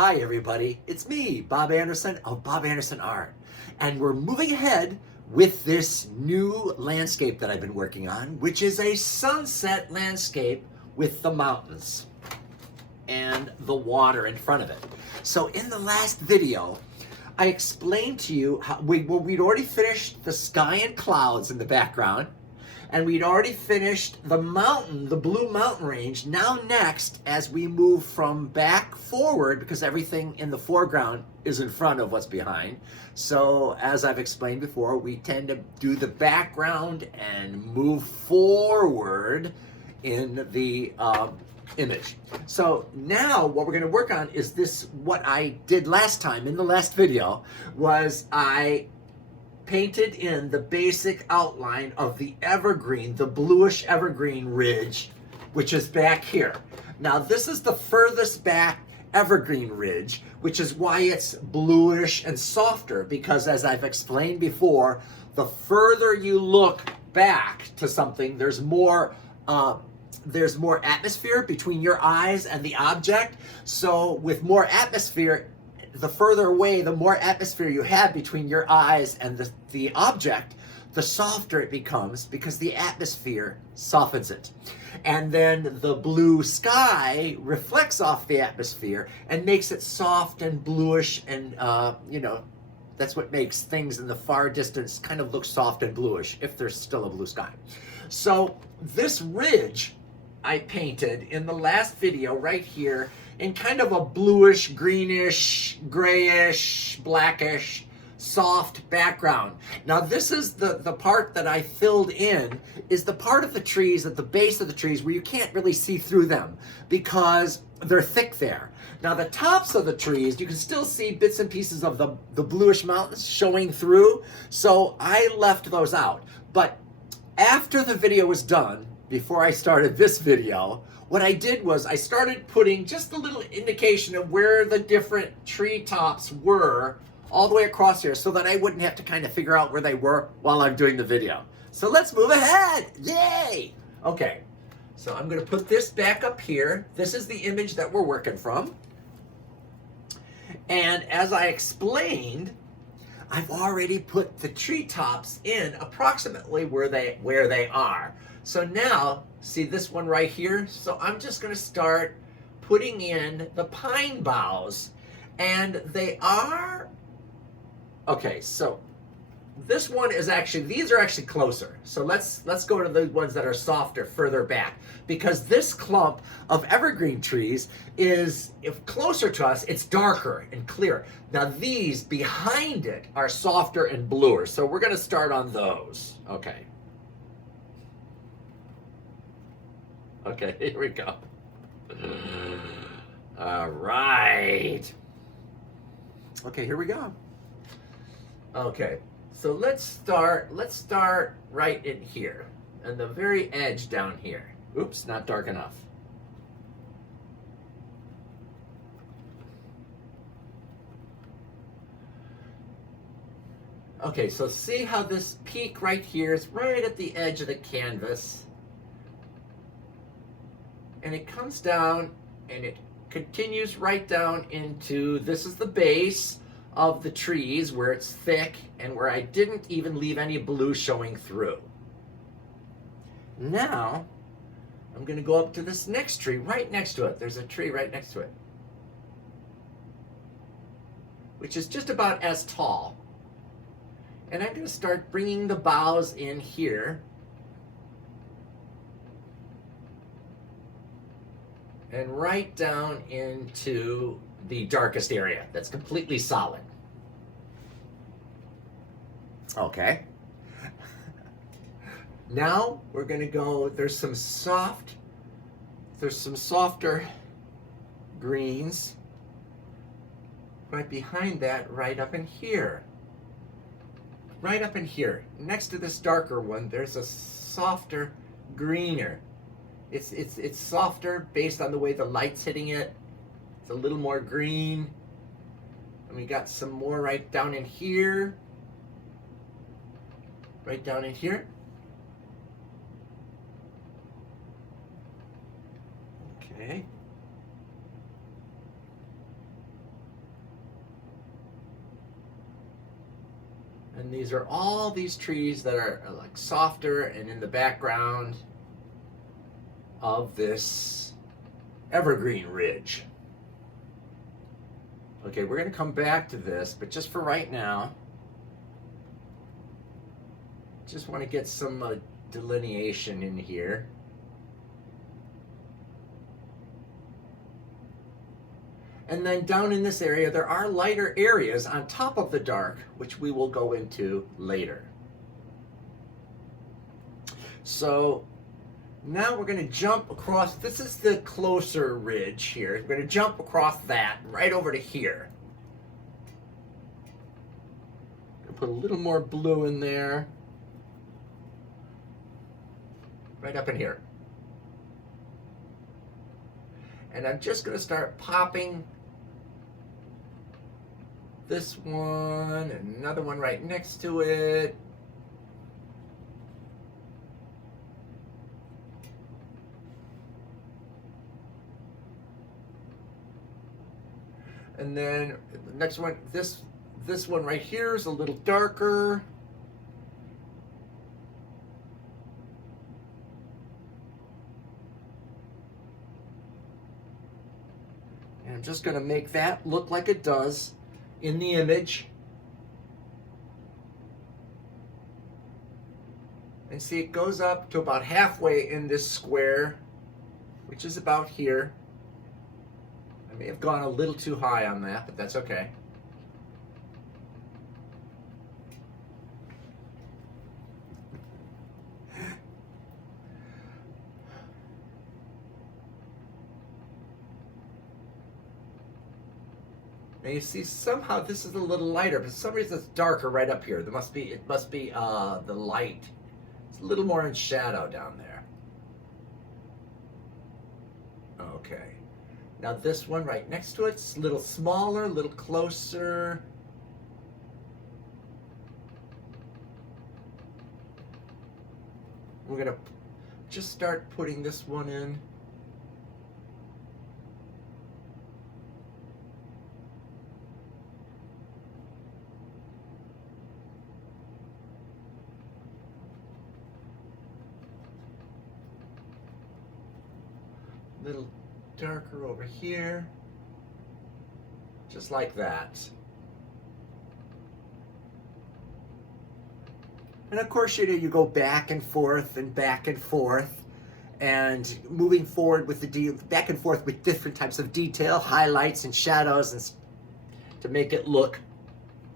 Hi everybody, it's me, Bob Anderson of Bob Anderson Art. And we're moving ahead with this new landscape that I've been working on, which is a sunset landscape with the mountains and the water in front of it. So in the last video, I explained to you how we'd already finished the sky and clouds in the background, and we'd already finished the mountain, the blue mountain range. Now next, as we move from back forward, because everything in the foreground is in front of what's behind. So as I've explained before, we tend to do the background and move forward in the image. So now what we're going to work on is this, what I did last time in the last video was I painted in the basic outline of the evergreen, the bluish evergreen ridge, which is back here. Now this is the furthest back evergreen ridge, which is why it's bluish and softer, because as I've explained before, the further you look back to something, there's more atmosphere between your eyes and the object. So with more atmosphere, the further away, the more atmosphere you have between your eyes and the object, the softer it becomes, because the atmosphere softens it. And then the blue sky reflects off the atmosphere and makes it soft and bluish, and that's what makes things in the far distance kind of look soft and bluish if there's still a blue sky. So this ridge I painted in the last video right here in kind of a bluish, greenish, grayish, blackish, soft background. Now this is the part that I filled in, is the part of the trees at the base of the trees where you can't really see through them because they're thick there. Now the tops of the trees, you can still see bits and pieces of the bluish mountains showing through, so I left those out. But after the video was done, before I started this video, what I did was I started putting just a little indication of where the different treetops were all the way across here, so that I wouldn't have to kind of figure out where they were while I'm doing the video. So let's move ahead. Yay! Okay, so I'm going to put this back up here. This is the image that we're working from. And as I explained, I've already put the treetops in approximately where they are. So now, see this one right here? So I'm just going to start putting in the pine boughs, and they are, okay, so this one is actually, these are actually closer. So let's go to the ones that are softer further back, because this clump of evergreen trees is, if closer to us, it's darker and clearer. Now these behind it are softer and bluer. So we're going to start on those. Okay. Okay, here we go. All right. Okay, here we go. Okay, so let's start right in here, on the very edge down here. Oops, not dark enough. Okay, so see how this peak right here is right at the edge of the canvas. And it comes down and it continues right down into, this is the base of the trees where it's thick and where I didn't even leave any blue showing through. Now, I'm going to go up to this next tree right next to it. There's a tree right next to it, which is just about as tall. And I'm going to start bringing the boughs in here. And right down into the darkest area that's completely solid. Okay. Now we're going to go, there's some softer greens right behind that, right up in here. Right up in here. Next to this darker one, there's a softer, greener. It's softer based on the way the light's hitting it. It's a little more green. And we got some more right down in here. Right down in here. Okay. And these are all these trees that are like softer and in the background of this evergreen ridge. Okay, we're going to come back to this, but just for right now, just want to get some delineation in here. And then down in this area, there are lighter areas on top of the dark, which we will go into later. So now we're going to jump across. This is the closer ridge here. We're going to jump across that right over to here. Put a little more blue in there. Right up in here. And I'm just going to start popping this one and another one right next to it. And then the next one, this one right here is a little darker. And I'm just going to make that look like it does in the image. And see, it goes up to about halfway in this square, which is about here. I may have gone a little too high on that, but that's okay. Now you see somehow this is a little lighter, but for some reason it's darker right up here. It must be the light. It's a little more in shadow down there. Okay. Now this one right next to it's a little smaller, a little closer. We're gonna just start putting this one in. Little darker over here, just like that. And of course, you go back and forth and back and forth, and moving forward with the back and forth with different types of detail, highlights and shadows, and to make it look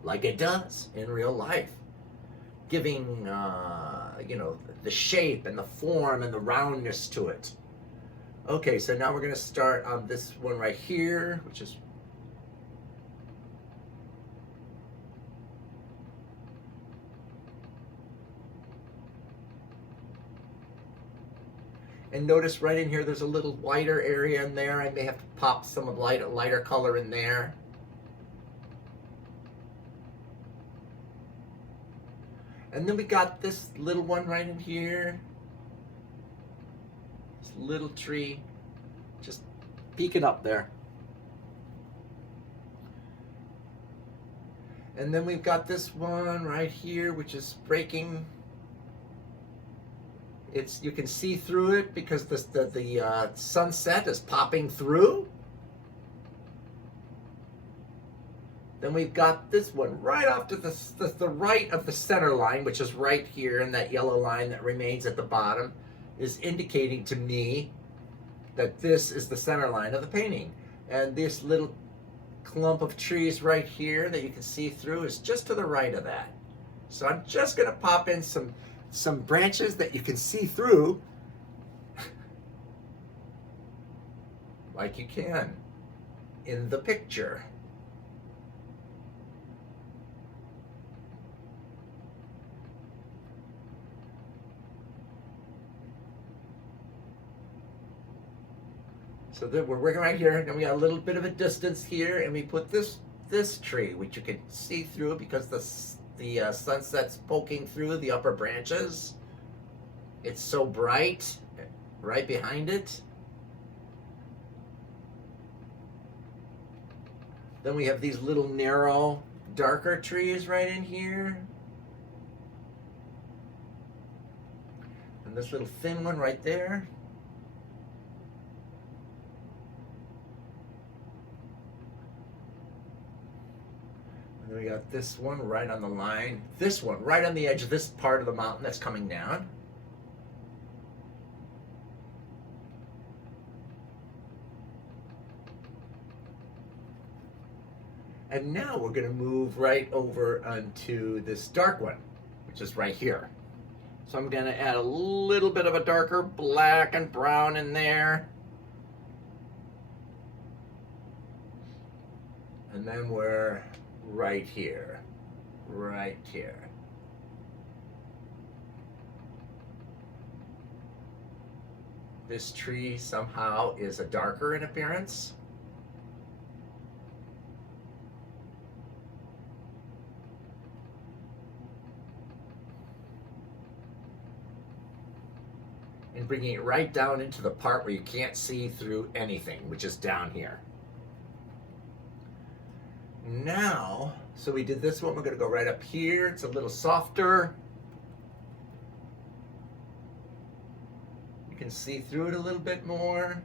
like it does in real life, giving the shape and the form and the roundness to it. Okay, so now we're going to start on this one right here, which is and notice right in here there's a little lighter area in there. I may have to pop some of lighter color in there. And then we got this little one right in here. Little tree just peeking up there. And then we've got this one right here, which is breaking. You can see through it because the sunset is popping through. Then we've got this one right off to the right of the center line, which is right here, and that yellow line that remains at the bottom is indicating to me that this is the center line of the painting. And this little clump of trees right here that you can see through is just to the right of that. So I'm just going to pop in some branches that you can see through like you can in the picture. So then we're working right here, and we got a little bit of a distance here, and we put this tree, which you can see through because the sunset's poking through the upper branches. It's so bright right behind it. Then we have these little narrow, darker trees right in here. And this little thin one right there. And then we got this one right on the line. This one right on the edge of this part of the mountain that's coming down. And now we're going to move right over onto this dark one, which is right here. So I'm going to add a little bit of a darker black and brown in there. And then we're right here, right here. This tree somehow is a darker in appearance. And bringing it right down into the part where you can't see through anything, which is down here. Now, so we did this one, we're going to go right up here. It's a little softer. You can see through it a little bit more.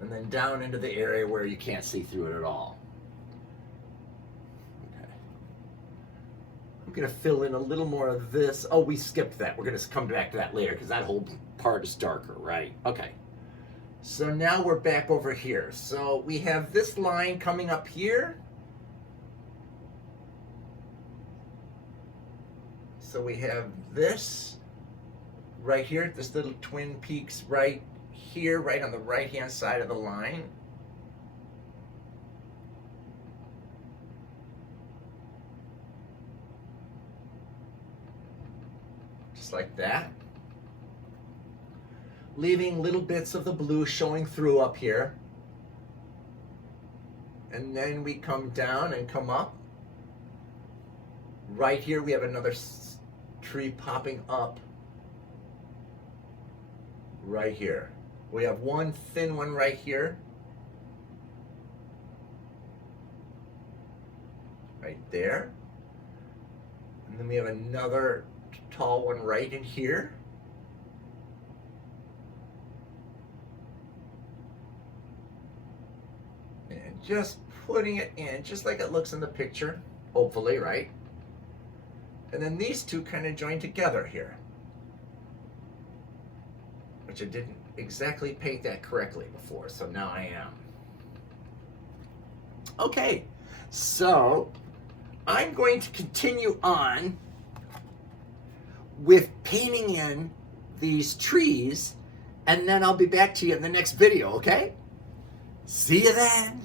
And then down into the area where you can't see through it at all. I'm going to fill in a little more of this. Oh, we skipped that. We're going to come back to that later because that whole part is darker, right? Okay. So now we're back over here. So we have this line coming up here. So we have this right here, this little Twin Peaks right here, right on the right-hand side of the line. Like that, leaving little bits of the blue showing through up here, and then we come down and come up. Right here we have another tree popping up right here. We have one thin one right here, right there, and then we have another tall one right in here. And just putting it in just like it looks in the picture, hopefully, right? And then these two kind of join together here, which I didn't exactly paint that correctly before, so now I am. Okay, so I'm going to continue on with painting in these trees, and then I'll be back to you in the next video, okay? See you then.